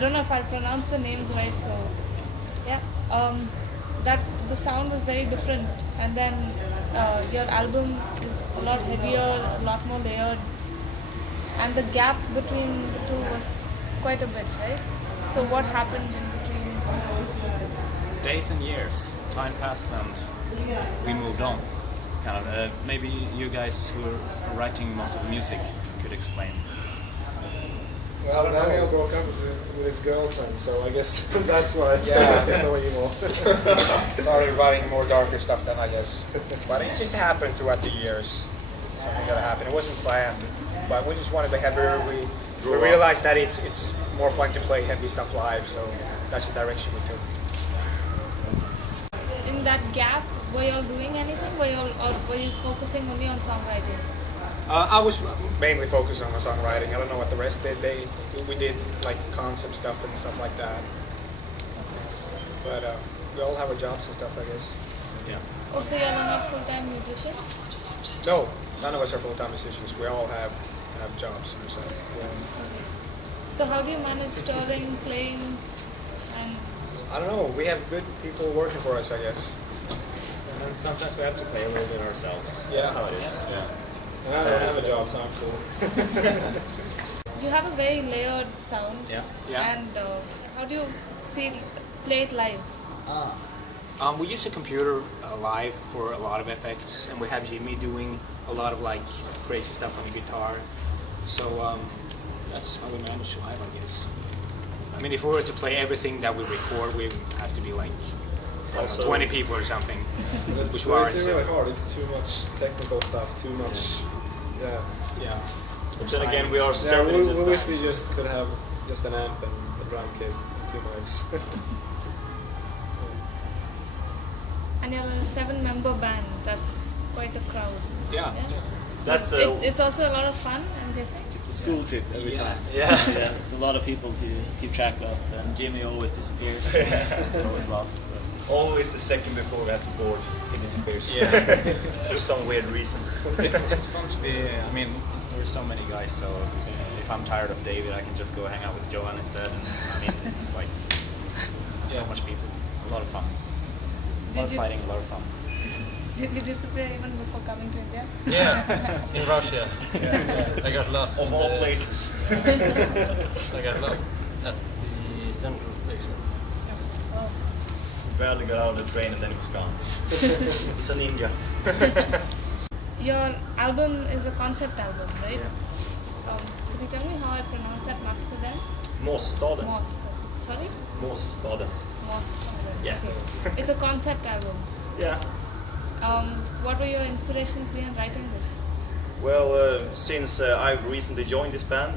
don't know if I pronounced the names right, so yeah. That the sound was very different, and then your album is a lot heavier, a lot more layered, and the gap between the two was quite a bit, right? So what happened in between? Days and years, time passed, and we moved on. Kind of. Maybe you guys who are writing most of the music could explain. Well, Daniel broke up with his girlfriend, so I guess that's why it's so evil. Started writing more darker stuff than I guess. But it just happened throughout the years. Something that happened. It wasn't planned, but we just wanted to heavier. We realized that it's more fun to play heavy stuff live, so that's the direction we took. In that gap, were you all doing anything? Were you focusing only on songwriting? I was mainly focused on the songwriting. I don't know what the rest did. We did like concept stuff and stuff like that. But we all have our jobs and stuff, I guess. Yeah. Oh, so you're not full-time musicians? No, none of us are full-time musicians. We all have jobs. So, yeah. Okay. So how do you manage touring, playing, and? I don't know. We have good people working for us, I guess. And sometimes we have to play a little bit ourselves. Yeah. That's how it is. Yeah. And I don't have a job, so I'm cool. You have a very layered sound. Yeah. And how do you play it live? We use a computer live for a lot of effects, and we have Jimmy doing a lot of like crazy stuff on the guitar. So that's how we manage live, I guess. I mean, if we were to play everything that we record, we have to be like 20 people or something. It's really hard. It's too much technical stuff. Too much. Yeah. But then again, we are we wish we just could have just an amp and a drum kit and 2 mics. And you're a 7-member band. That's quite a crowd. Yeah. It's also a lot of fun, I'm guessing. It's a school trip every time. Yeah. It's a lot of people to keep track of, and Jimmy always disappears. He's always lost. So. Always the second before we have to board, he disappears. Yeah. For some weird reason. It's fun to be. I mean, there's so many guys. So if I'm tired of David, I can just go hang out with Johan instead. And I mean, it's like so much people. A lot of fun. A lot of fighting. A lot of fun. Did you disappear even before coming to India? Yeah, in Russia. Yeah. I got lost. Of all places. I got lost at the central station. Oh. Barely got out of the train and then he was gone. He's a ninja. Your album is a concept album, right? Yeah. Could you tell me how I pronounce that master then? Måsstaden. Sorry? Måsstaden. Måsstaden. Yeah. Okay. It's a concept album. Yeah. What were your inspirations behind writing this? Well, since I've recently joined this band,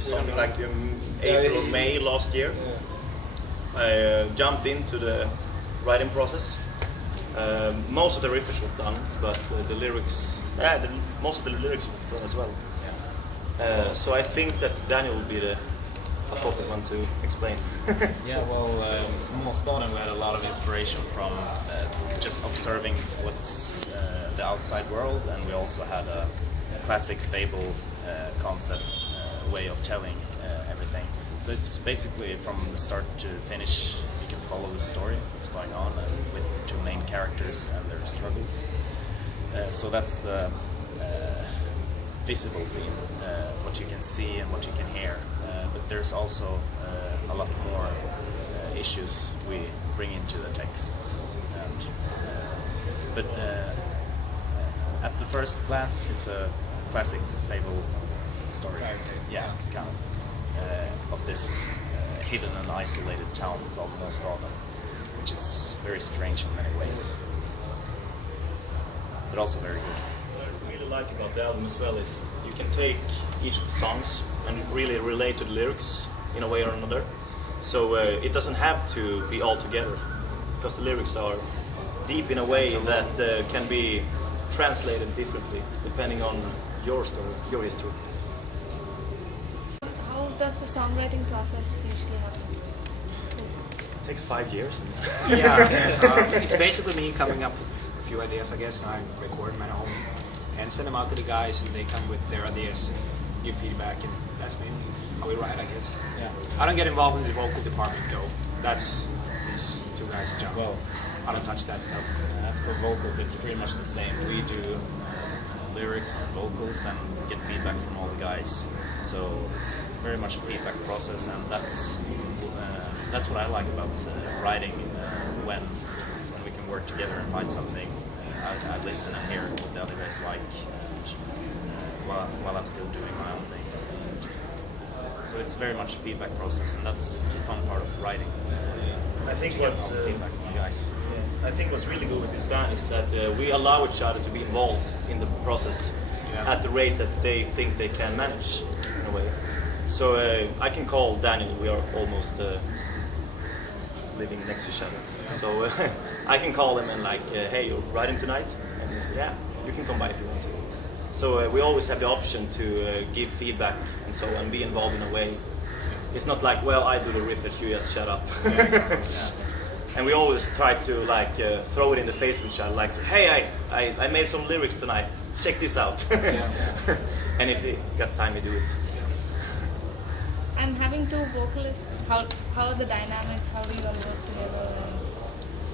something like April or May last year, I jumped into the writing process. Most of the riffs were done, but the lyrics, most of the lyrics were done as well. So I think that Daniel will be the appropriate one to explain. Yeah, well, Måsstaden we had a lot of inspiration from just observing what's the outside world, and we also had a classic fable concept way of telling everything. So it's basically from the start to finish, you can follow the story that's going on with 2 main characters and their struggles. So that's the visible theme, what you can see and what you can hear. But there's also a lot more issues we bring into the text. And, but at the first glance, it's a classic fable story. Yeah, kind of this hidden and isolated town called Måsstaden, which is very strange in many ways, but also very good. What I really like about the album as well is you can take each of the songs and really relate to the lyrics in a way or another. So it doesn't have to be all together, because the lyrics are deep in a way that can be translated differently depending on your story, your history. How does the songwriting process usually happen? It takes 5 years. Yeah, it's basically me coming up with a few ideas, I guess, and I record them at home and send them out to the guys, and they come with their ideas. give feedback, and that's mainly how we write, I guess. Yeah. I don't get involved in the vocal department though. That's these two guys' job. Well, I don't touch that stuff. As for vocals, it's pretty much the same. We do lyrics and vocals and get feedback from all the guys. So it's very much a feedback process, and that's what I like about writing. When we can work together and find something, I listen and hear what the other guys like, and, while I'm still doing my own thing. So it's very much a feedback process, and that's the fun part of writing. I think to get what's all the feedback from you guys. I think what's really good with this band is that we allow each other to be involved in the process at the rate that they think they can manage, in a way. So I can call Daniel. We are almost living next to each other. So I can call him and like, hey, you're writing tonight? And he says, yeah, you can come by if you want to. So we always have the option to give feedback and so and be involved in a way. It's not like, well, I do the riff and you just shut up. And we always try to like throw it in the face of each other, like, hey, I made some lyrics tonight. Check this out. And if he gets time, we do it. And having two vocalists, how are the dynamics? How do you all work together?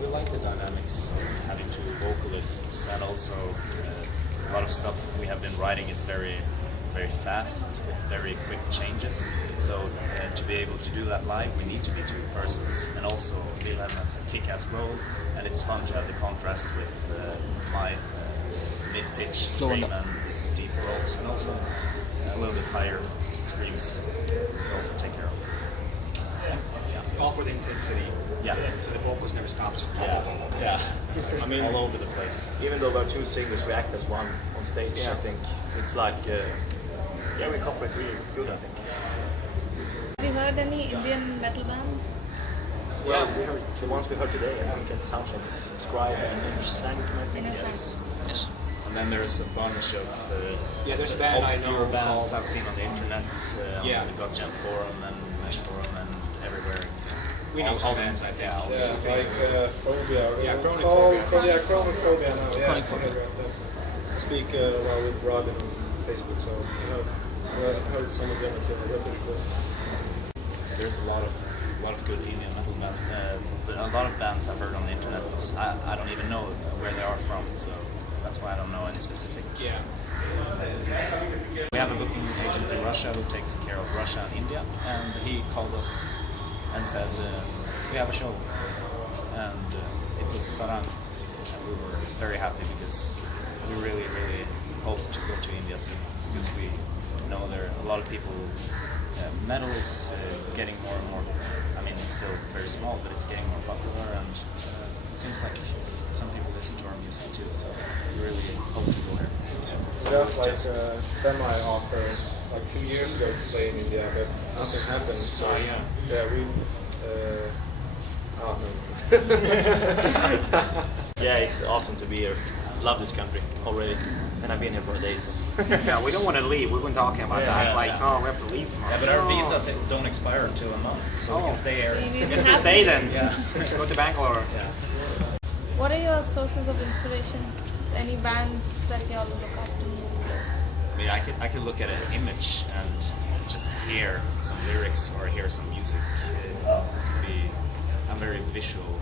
We like the dynamics of having two vocalists, and also a lot of stuff we have been writing is very, very fast with very quick changes. So to be able to do that live, we need to be two persons. And also Wilhelm has a kick-ass role, and it's fun to have the contrast with my mid-pitch scream and his deep rolls, and also a little bit higher screams we also take care of. All for the intensity. Yeah. So the vocals never stops. Yeah. I mean, all over the place. Even though we're two singers, we act as one on stage. I think it's like, we cooperate really good. I think. Have you heard any Indian metal bands? Well, we heard the ones we heard today. I think at Soundchecks, Scribe and Inner Sanctum. I think. Yes. And then there's a bunch of there's a band obscure I know bands called- I've seen on the internet, on the Godjam forum and Mesh forum and everywhere. We know some bands, I think. Yeah, like Phobia. Yeah, Chronic Phobia. Chronic Phobia now. Yeah, Chronic Phobia. I speak well with Robin on Facebook, so I've heard some of them. I feel like There's a lot of good Indian metal bands, but a lot of bands I've heard on the internet. I don't even know where they are from, so that's why I don't know any specific. Yeah. We have a booking agent in Russia who takes care of Russia and India, and he called us and said, we have a show, and it was Saarang, and we were very happy because we really, really hope to go to India soon, because we know there are a lot of people. Metal is getting more and more, I mean it's still very small, but it's getting more popular, and it seems like some people listen to our music too, so we really hope to go there. So we got like a semi-offer like 2 years ago to play in India, but nothing happened. So Yeah, it's awesome to be here. Love this country already, and I've been here for a day. So. Yeah, we don't want to leave. We've been talking about that. We have to leave tomorrow. Yeah, but our visas don't expire until a month, so we can stay here. So you need I to guess we have stay to- then. Yeah. Go to Bangalore. Yeah. What are your sources of inspiration? Any bands that you all look up to? I mean, I could look at an image and just hear some lyrics or hear some music. I'm very visual,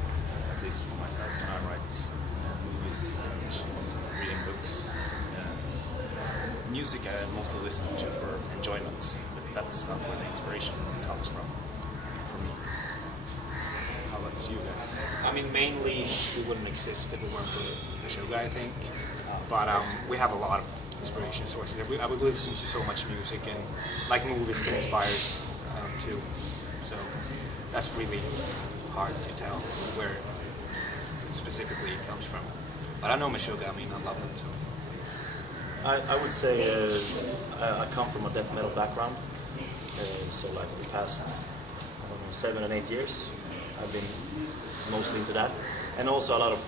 at least for myself, when I write movies and also reading books. Music I mostly listen to for enjoyment, but that's not where the inspiration comes from, for me. How about you guys? I mean, mainly we wouldn't exist if it weren't for the Sugar, I think. But we have a lot of inspiration sources. We listen to so much music, and like movies can inspire too. So that's really hard to tell where specifically it comes from. But I know Meshuggah. I mean, I love them. So I would say I come from a death metal background, so like the past 7 and 8 years I've been mostly into that, and also a lot of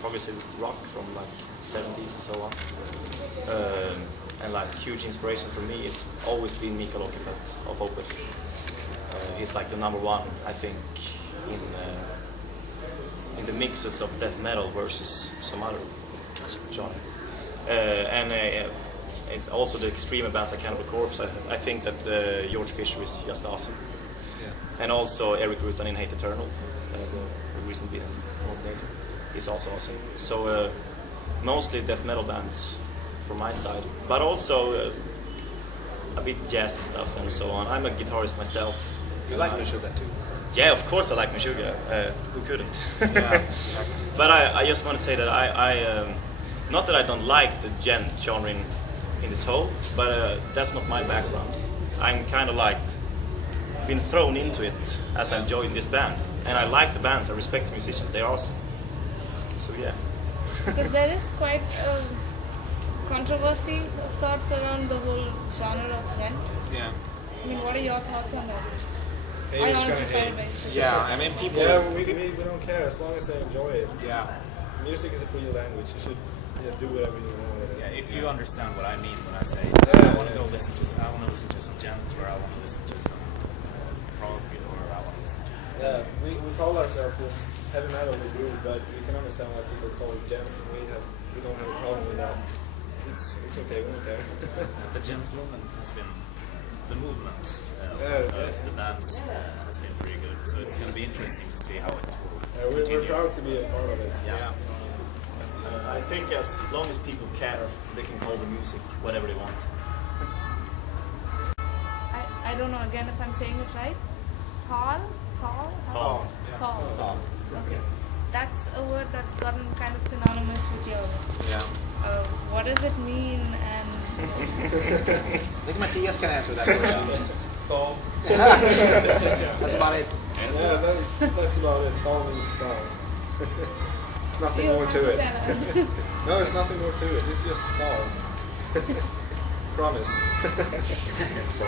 progressive rock from like 70s and so on, and like huge inspiration for me. It's always been Mikael Åkerfeldt of Opeth. He's like the #1, I think, in the mixes of death metal versus some other genre. And it's also the extreme bands like Cannibal Corpse. I think that George Fisher is just awesome. Yeah. And also Eric Rutan in Hate Eternal, who recently been nominated. He's also awesome. So mostly death metal bands from my side, but also a bit jazzy stuff and so on. I'm a guitarist myself. You like Meshuggah too? Yeah, of course I like Meshuggah. Who couldn't? Yeah. But I just want to say that I not that I don't like the gent genre in its whole, but that's not my background. I'm kind of like been thrown into it as I joined this band, and I like the bands. I respect the musicians; they're awesome. So yeah. Because there is quite a controversy of sorts around the whole genre of gent. Yeah. I mean, what are your thoughts on that? I Haters honestly gonna find hate. it very stupid. Yeah, I mean people. Yeah, we don't care as long as they enjoy it. Yeah. Music is a free language. You should do whatever you want with it. Yeah, if you understand what I mean when I say Yeah. I want to go listen to, I want to listen to some gent, or I want to listen to some prog, or I want to listen to. Yeah, we call ourselves just heavy metal the group, but we can understand why people call us gent. We don't have a problem with that. It's okay. We don't care. The gent movement has been the movement of the bands has been pretty good. So it's going to be interesting to see how it will We're continue. proud to be a part of it. Yeah. I think as long as people care, they can call the music whatever they want. I don't know again if I'm saying it right. Thal? Thal. Thal. Okay. That's a word that's gotten kind of synonymous with your. Yeah. What does it mean? And I think Matthias can answer that question. So, That's about it. Yeah, that's about it. Thal means thal. There's nothing you more have to it. tell us. No, there's nothing more to it. It's just thal. Promise.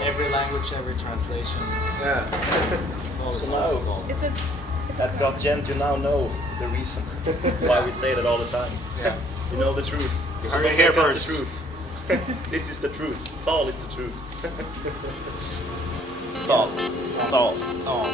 every language, every translation, Yeah. always So now- has thought. It's a At Got Gent, you now know the reason why we say that all the time. Yeah. You know the truth. You heard it here Make up first. The truth. This is the truth. Thal is the truth. Thal. Oh.